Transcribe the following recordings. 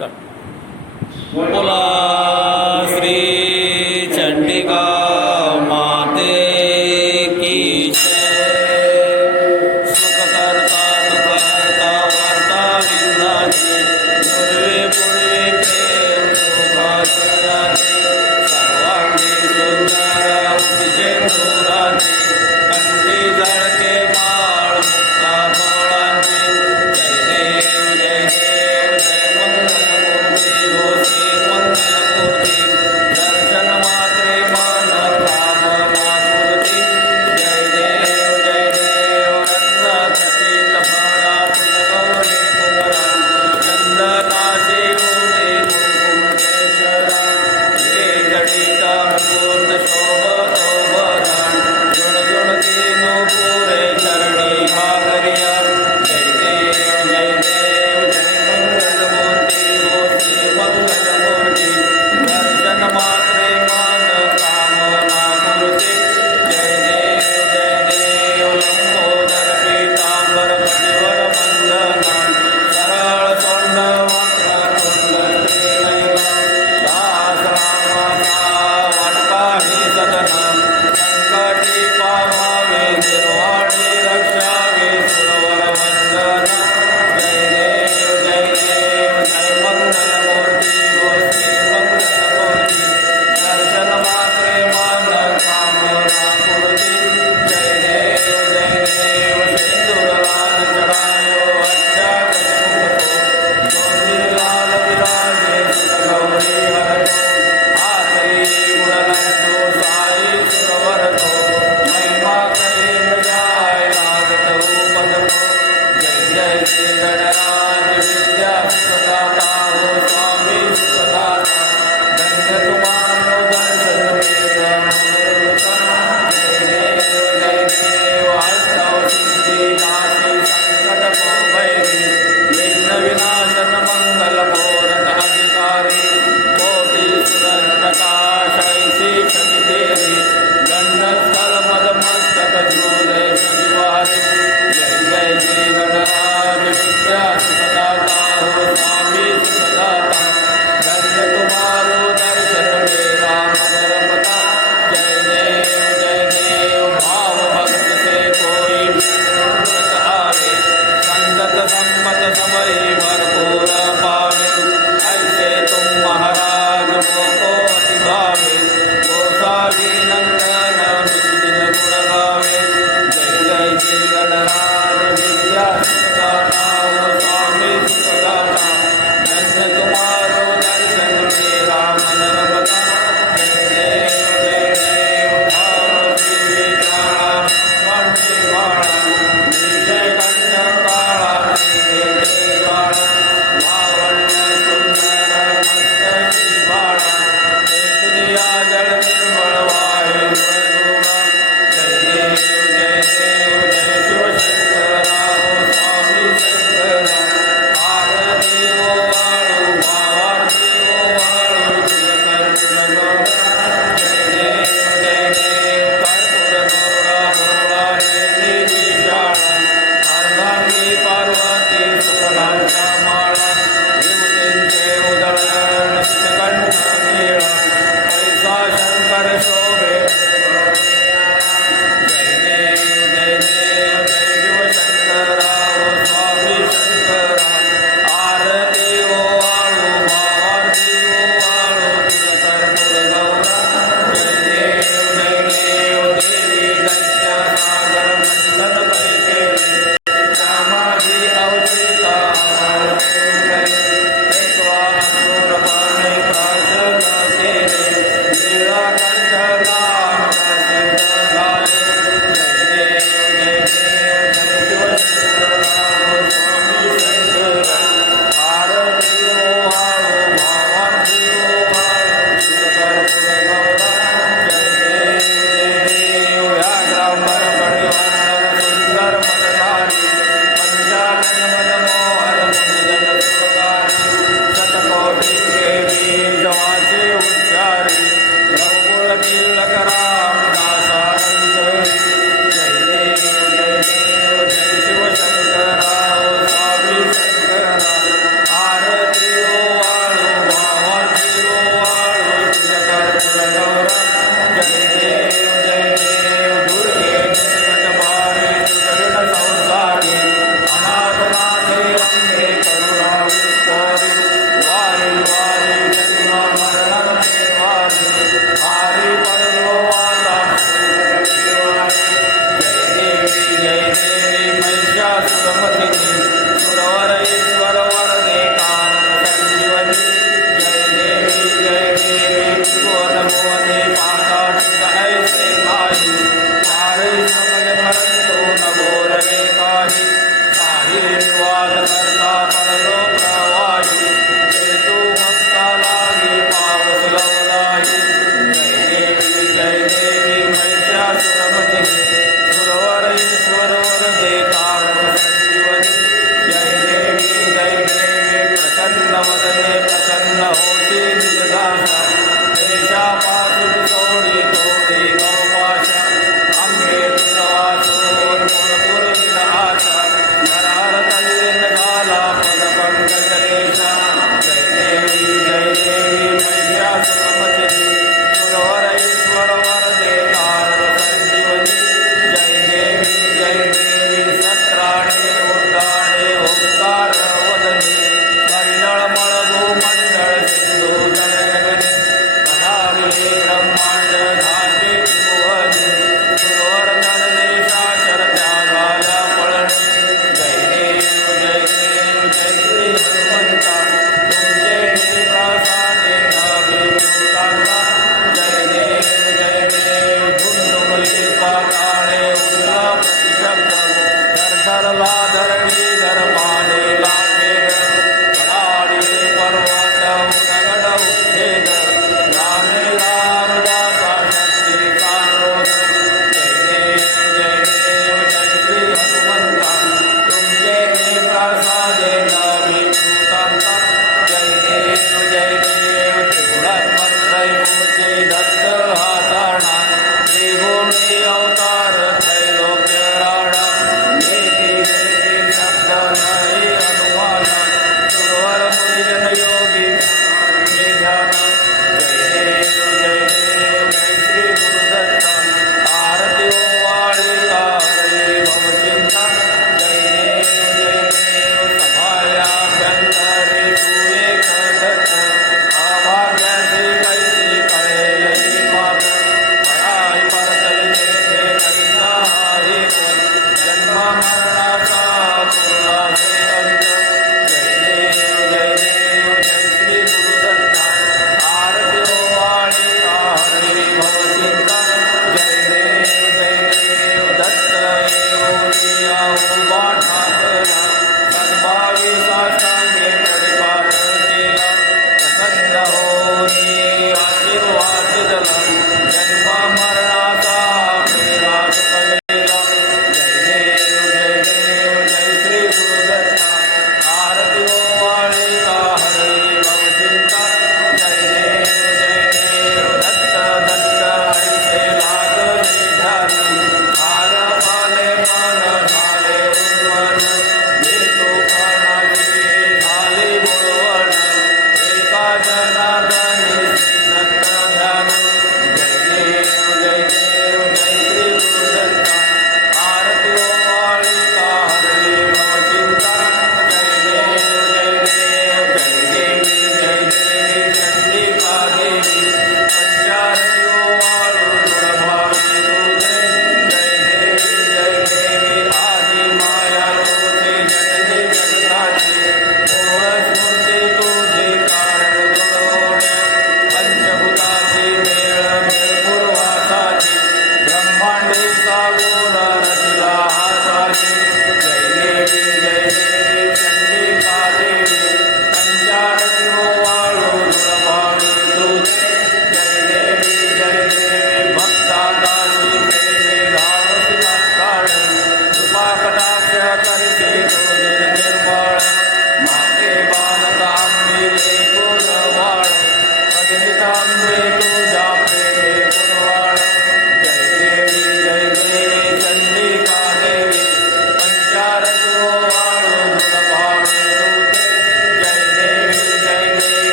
बोला श्री चंडिका माते की जय। सुखकर्ता दुःखहर्ता वार्ता विंदाची पूर्वे पूर्वे प्रेम सुखाचराची सर्वांगी सुंदर उद्देशेंदुराची कंठी झळके बाळ मुक्ता फळांची जय देव जय मंगलमूर्ती हो श्री मंगलमूर्ती दर्शन मात्रे मन कामना पूर्ती जय देव रत्नखचित फळा फुलगौरी कुमरा चंदनाशी उठे कुंकुमेश्वरा हे जडित मुकुंद शोभतो वरण झुणझुणती नुपुरे चरणी घागरिया जय देव जय मंगलमूर्ती हो श्री मंगलमूर्ती दर्शन मात्रे मन कामना पूर्ती जय देव लंबोदर पीतांबर पतिवर वंदना सरळ सोंड वक्रतुंड श्रीनयना दास रामाचा वाटपाही सदना संकटी पावावे निर्वाणी रक्षावे सुरवर वंदना जय देव जय मंगलमूर्ती हो श्री मंगलमूर्ती दर्शन मात्रे मन कामना पूर्ती जय देव सिंदूरलाल चढ़ायो अच्छा गजमुख को लाल विराजे सुरगौरी हरको हाथली गुणलंदो साई सुरवर को महिमा करे न जाय लागत उपद को जय श्री गणराज विद्या सुखदाता हो स्वामी सुखदाता धन्य तुम्हारो दर्शन मेरा मनोरथा जय देव अष्टौ सिद्धि नासी संकट को भैरी विघ्न विनाशन मंगल मूरत अधिकारी कोटि सुरन प्रकाश ऐसी शनि तेरी गंडस्थल मदमस्तक झूले शनिवारी जय श्री गणराज विद्या सुखदाता हो स्वामी सुखदाता धन्य तुम्हारो दर्शन मेरा मन रमता जय देव भाव भक्त से कोई व्रत आवे संतत सम्मत समय भरपूर पावे ऐसे तुम महाराज मोको अति भावे गोसावी नंदन नित्य गुण गावे जय श्री गणराज विद्या सुखदाता हो स्वामी सुखदाता धन्य तुम्हारो दर्शन मेरा मन रमता जय देव भारती विद्याला वंशी वाणा विजय कंठ काळा नीले ज्वाळा लावण्य सुंदर मस्तकी बाळा एकदिया जळ निर्मळ वाहे गुणगुणा जय देव शिवशंकरा हो स्वामी शंकरा आरती ओ वाळू भावारती ओ वाळू कर्पूर गौरा जय देव कर्पूर गौरा गौरा नेली विशाळा अर्धांगी पार्वती सुफलांच्या माळा विभूतींचे उदळण नित्यकंठ नीळा पैसा शंकर शोभे जय शिवशंकरा हो स्वामी शंकरा आरती ओ वाळू भावारती ओ वाळू कर्पूर गौरा जय देव देवी दैत्य सागर मंथन परिकेली समाधी अवचिता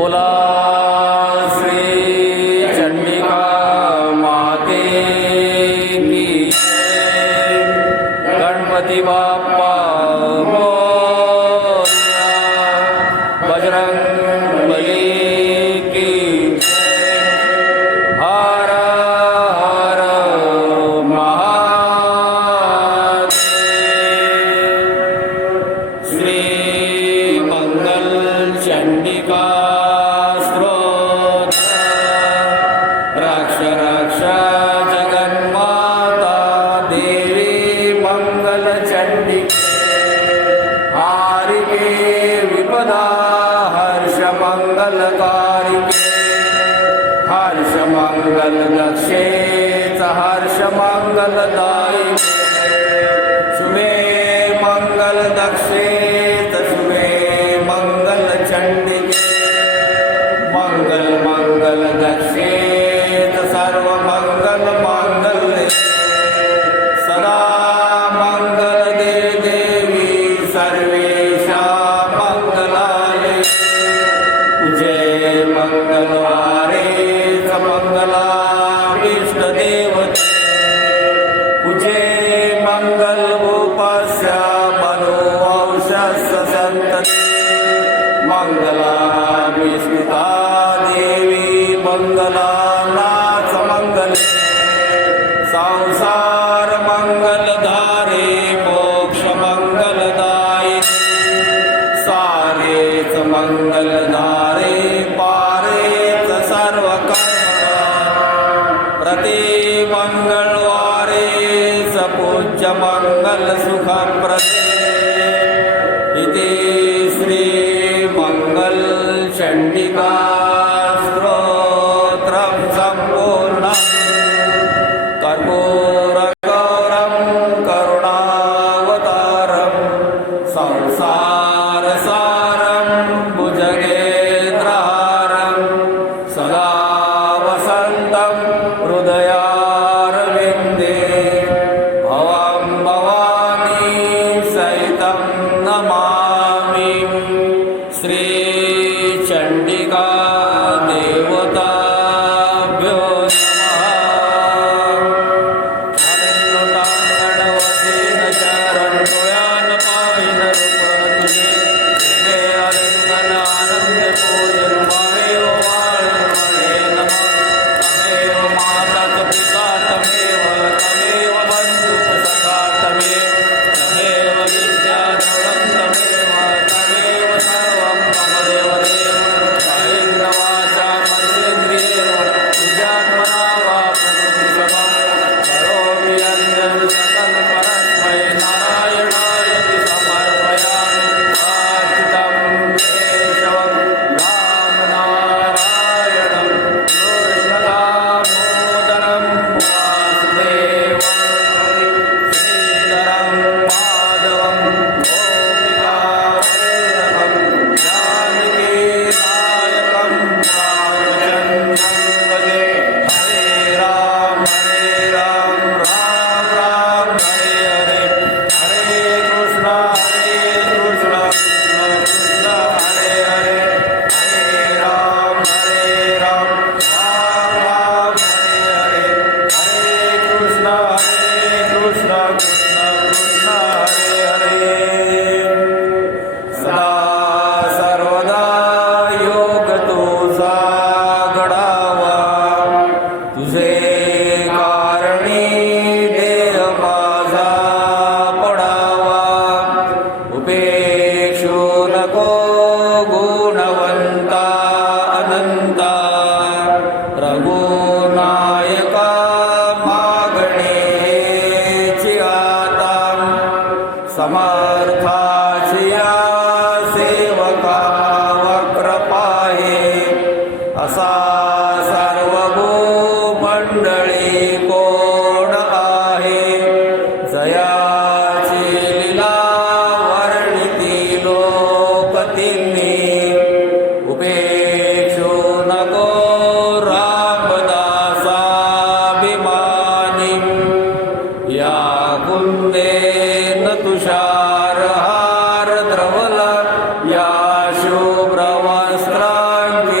बोला श्री चंडिका माते की जय. गणपती बाप्पा मोरया. बजरंगबली की जय. हर हर महादेव. श्री मंगल चंडिका स्तोत्र. रक्ष रक्ष जगन्माता देवी मंगल चंडिके. हारिके विपदा हर्ष मंगलकारिके. हर्ष मंगल दक्षेच हर्ष मंगलदायिके. शुभे मंगल दक्षेच शुभे मंगल चंडिके. मंगल मंगल दक्षेच सर्व मंगल मांगल्ये. सदा मंगल दे देवी सर्वेशा मंगलाये. जय मंगलवारे मंगलाभीष्ट देवते. पूजे मंगल गोपस्य मनोऔषस्य संतते. मंगलाभिष्टिता देवी मंगलानाथ मंगले. संसार मंगलधारे मोक्ष मंगलदायिने. सारेच मंगलधारे पारेच सर्व कर्मणा. प्रति मंगळवारे सपूज्य मंगल सुखप्रदे. इति श्री मंगल चंडिका स्तोत्रं संपूर्णम्. कर्पूरगौरं करुणावतारं संसारसारं भुजगेन्द्रहारं सदा वसन्तं हृदयारविन्दे. भवं भवानी सहितं नमामि. श्री चंडिका देवताभ्यो नमः. गणवतीन चरण तुयान पाविन रूप तुझे. हे आलिंगन आनंद पूजन त्वमेव वाळीन महे नमः. तमेव माता च पिता तमेव तमेव बन्धुः सखा तमेव. तमेव विद्याधरं तमेव तमेव सर्वं मम देवदेव. कायेन वाचा मनसेन्द्रियेण बुद्ध्यात्मना वा प्रकृतिसमं करोमि यज्ञं सकलं परस्मै नारायणायति समर्पयामि. आर्चितं केशवं रामनारायणं कृष्णदामोदरं वासुदेवं श्रीधरं माधवं गोपिकावल्लभं जानकीनायकं रामचन्द्रं भजे. हरे राम राम राम हरे हरे. हरे कृष्ण कृष्ण कृष्ण हरे हरे. हरे राम राम राम हरे हरे. हरे कृष्ण कृष्ण कृष्ण हरे हरे. सदा सर्वदा योग तुझा घडावा. तुझे कारणी देह माझा पडावा. उपेक्षू नको गुणवंता अनंता. रघुनायका मागणेची आता. समर्थाची या सेवका वक्र पाहे. असा सर्व भूमंडळी कोण आहे. जयाची लीला वर्णिती लोकतिन्ही. उपेक्षू नको रामदासाभिमानी. या कुंदेन तुषारहार द्रवला. या शुभ्रवस्त्रांची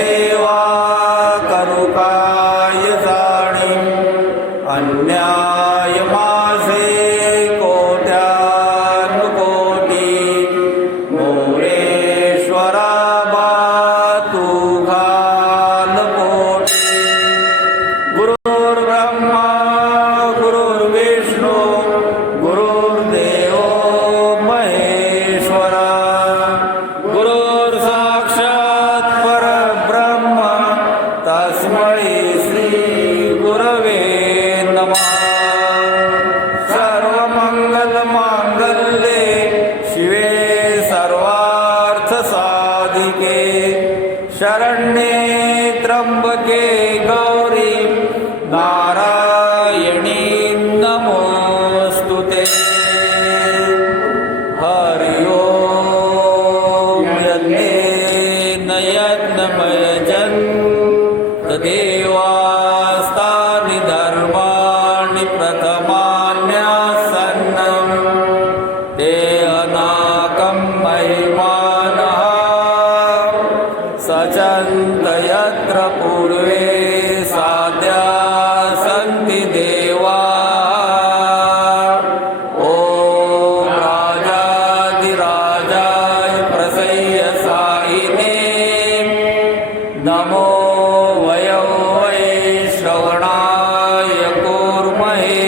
सेवा करू काय जाणी अन्याय माझे कोट्यानुकोटी मोरेश्वरा बा तू घाल पोटी गुरुर्ब्रह्मा गुरुर्विष्णू गुरुर्देव महेश्वरा गुरुर् साक्षात परब्रह्म तस्मै श्री गुरवे नमः सर्वमंगलमांगल्ये शिवे सर्वार्थसाधिके शरण्ये त्र्यंबके गौरी नारायणी नमोस्तुते हरि ओम यज्ञेन यज्ञमयजन् तदेवास्तानि धर्माणि प्रथमान्यासन्नं ते अनाकं महिमानः सचन्त यत्र पूर्वे साध्या सन्ति देवा ॐ राजाधिराजाय प्रसय्य सायिने नमो वयो वै श्रवणाय कूर्महे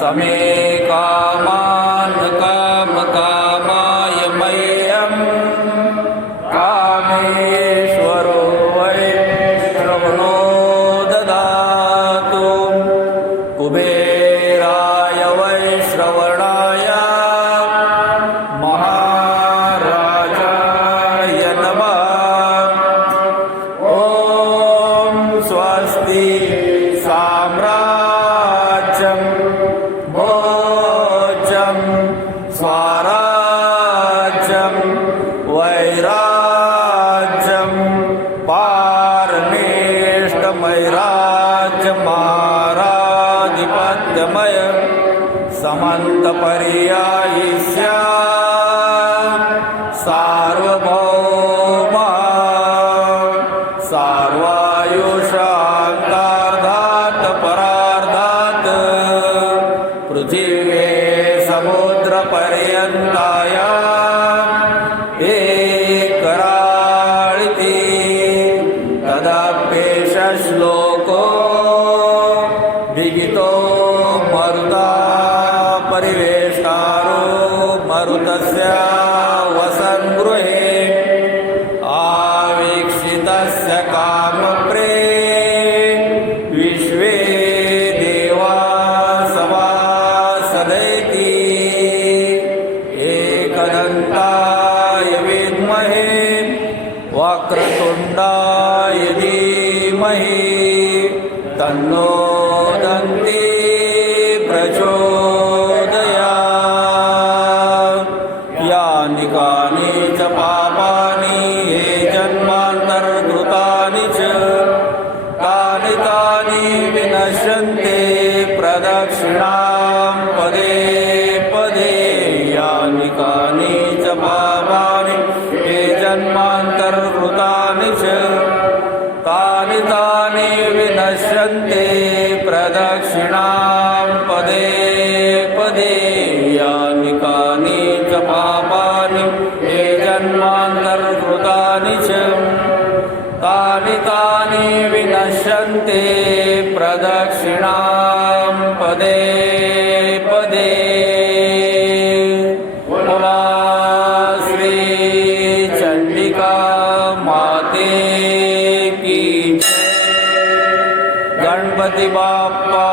समे कामान् कामकामाय मह्यम् कामेश्वरो वै श्रवणो ददातु कुबेराय वै श्रवणाय महाराजाय नमः ॐ स्वस्ति साम्राज्यं भोज्यं स्वराज्यं वैराज्यं पारमेष्टमैराज्यमाराधिपत्यमय समन्तपर्यायि स्यात् सार्वभौमा सार्वायुषान्तार्धात् परार्धात् पृथिवे समुद्रपर्यन्ताय एकराळिति तदप्येष श्लोको विहितो मरुता परिवेष्टारो मरुतस्य वसन्गृहे आवीक्षितस्य कामप्रे विश्वे देवा सभासदैति एकदन्ताय विद्महे वक्रतुण्डाय धीमहि तन्नो दन्ती प्रचोदयात् यानि कानि च पापानि ये जन्मान्तर्कृतानि च तानि तानि विनश्यन्ते प्रदक्षिणां पदे पदे यानि कानि च पापानि ये जन्मान्तर्कृतानि च तानि तानि विनश्यन्ते प्रदक्षिणां पदे पदे यानि कानि च पापानि ये जन्मान्तर्कृतानि च तानि तानि विनश्यन्ते प्रदक्षिणां पदे पदे बोला श्री चंडिका माते की गणपति बाप्पा